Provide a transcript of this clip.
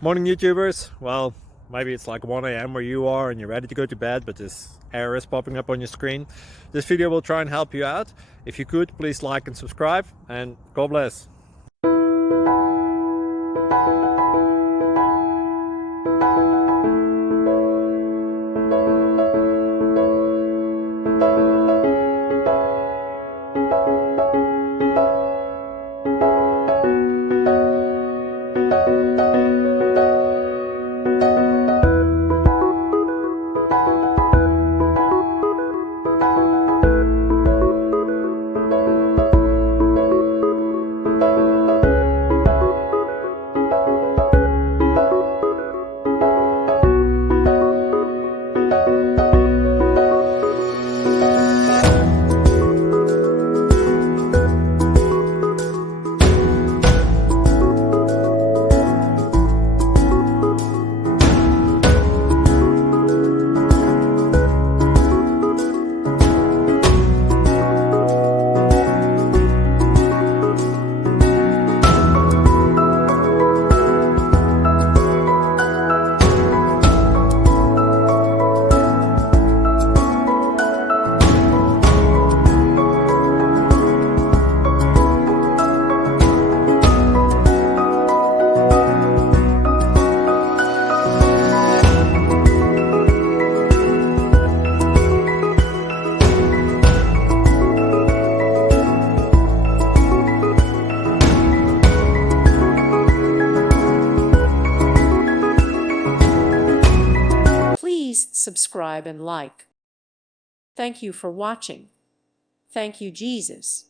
Morning, YouTubers. Well, maybe it's like 1 a.m. where you are and you're ready to go to bed, but this error is popping up on your screen. This video will try and help you out. If you could, please like and subscribe, and God bless. Please subscribe and like. Thank you for watching. Thank you, Jesus.